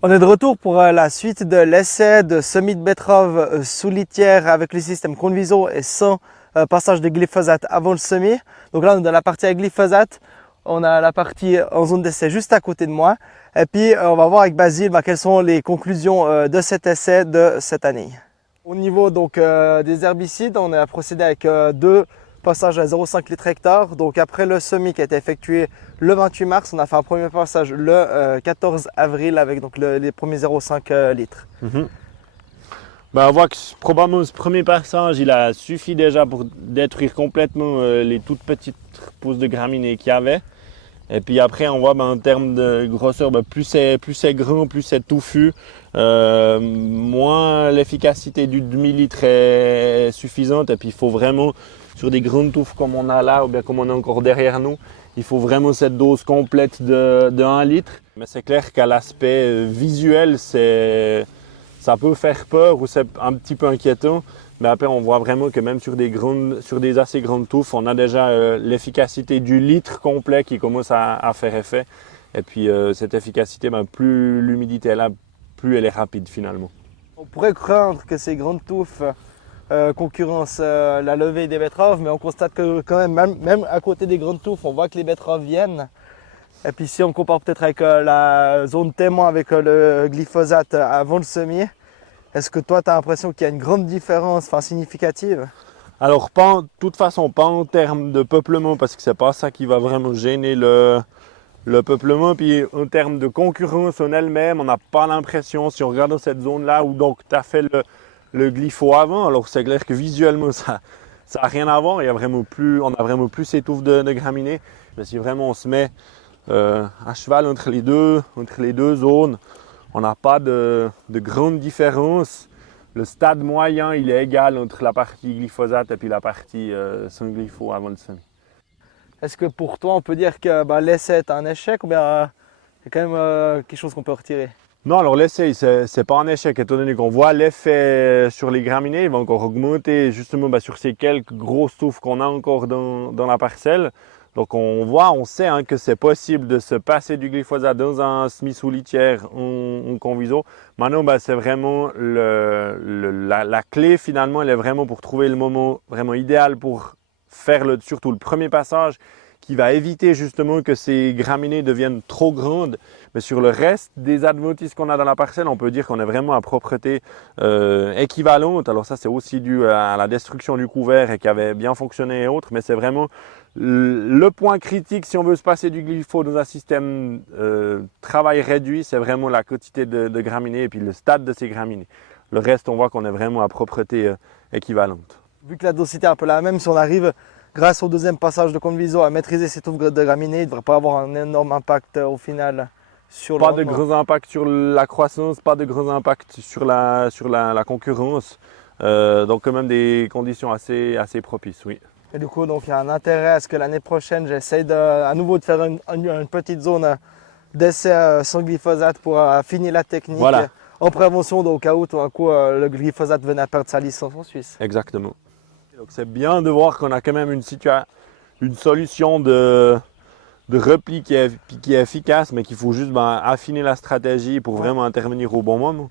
On est de retour pour la suite de l'essai de semis de betterave sous litière avec le système Conviso et sans passage de glyphosate avant le semis. Donc là, on est dans la partie à glyphosate. On a la partie en zone d'essai juste à côté de moi. Et puis, on va voir avec Basile quelles sont les conclusions de cet essai de cette année. Au niveau des herbicides, on a procédé avec deux passages à 0,5 litres hectare. Donc après le semis qui a été effectué le 28 mars, on a fait un premier passage le 14 avril avec les premiers 0,5 litres. On voit que probablement ce premier passage, il a suffi déjà pour détruire complètement les toutes petites pousses de graminées qu'il y avait. Et puis après, on voit en termes de grosseur, plus c'est grand, plus c'est touffu, moins l'efficacité du demi-litre est suffisante. Et puis il faut vraiment, sur des grandes touffes comme on a là, ou bien comme on a encore derrière nous, il faut vraiment cette dose complète de 1 litre. Mais c'est clair qu'à l'aspect visuel, ça peut faire peur ou c'est un petit peu inquiétant. Mais après, on voit vraiment que même sur des assez grandes touffes, on a déjà l'efficacité du litre complet qui commence à faire effet. Et puis cette efficacité, plus l'humidité est là, plus elle est rapide finalement. On pourrait craindre que ces grandes touffes concurrencent la levée des betteraves, mais on constate que quand même à côté des grandes touffes, on voit que les betteraves viennent. Et puis si on compare peut-être avec la zone témoin avec le glyphosate avant le semis, est-ce que toi tu as l'impression qu'il y a une grande différence, significative? Alors de toute façon, pas en termes de peuplement, parce que c'est pas ça qui va vraiment gêner le peuplement. Puis en termes de concurrence en elle-même, on n'a pas l'impression, si on regarde dans cette zone-là où donc tu as fait le glypho avant, alors c'est clair que visuellement ça n'a rien à voir, on a vraiment plus ces touffes de graminées. Mais si vraiment on se met à cheval entre les deux zones, on n'a pas de grande différence. Le stade moyen, il est égal entre la partie glyphosate et puis la partie sans glypho avant le semis. Est-ce que pour toi on peut dire que l'essai est un échec ou bien il y a quand même quelque chose qu'on peut retirer? Non, alors l'essai, c'est pas un échec, étant donné qu'on voit l'effet sur les graminées, il va encore augmenter justement sur ces quelques grosses touffes qu'on a encore dans la parcelle. Donc on sait que c'est possible de se passer du glyphosate dans un semis sous litière en Conviso. Maintenant, c'est vraiment la clé finalement, elle est vraiment pour trouver le moment vraiment idéal pour faire surtout le premier passage qui va éviter justement que ces graminées deviennent trop grandes. Mais sur le reste des adventices qu'on a dans la parcelle, on peut dire qu'on est vraiment à propreté équivalente. Alors ça, c'est aussi dû à la destruction du couvert et qui avait bien fonctionné et autres. Mais c'est vraiment le point critique si on veut se passer du glypho dans un système travail réduit, c'est vraiment la quantité de graminées et puis le stade de ces graminées. Le reste, on voit qu'on est vraiment à propreté équivalente. Vu que la densité est un peu la même, si on arrive grâce au deuxième passage de Conviso à maîtriser ces touffes de graminées, il ne devrait pas avoir un énorme impact au final sur le Pas de rendement. gros impact sur la croissance, pas de gros impact sur la concurrence. Donc quand même des conditions assez propices, oui. Et du coup, il y a un intérêt à ce que l'année prochaine, j'essaye à nouveau de faire une petite zone d'essai sans glyphosate pour affiner la technique en prévention au cas où tout d'un coup le glyphosate venait à perdre sa licence en Suisse. Exactement. Donc c'est bien de voir qu'on a quand même une solution de repli qui est efficace, mais qu'il faut juste affiner la stratégie pour vraiment intervenir au bon moment.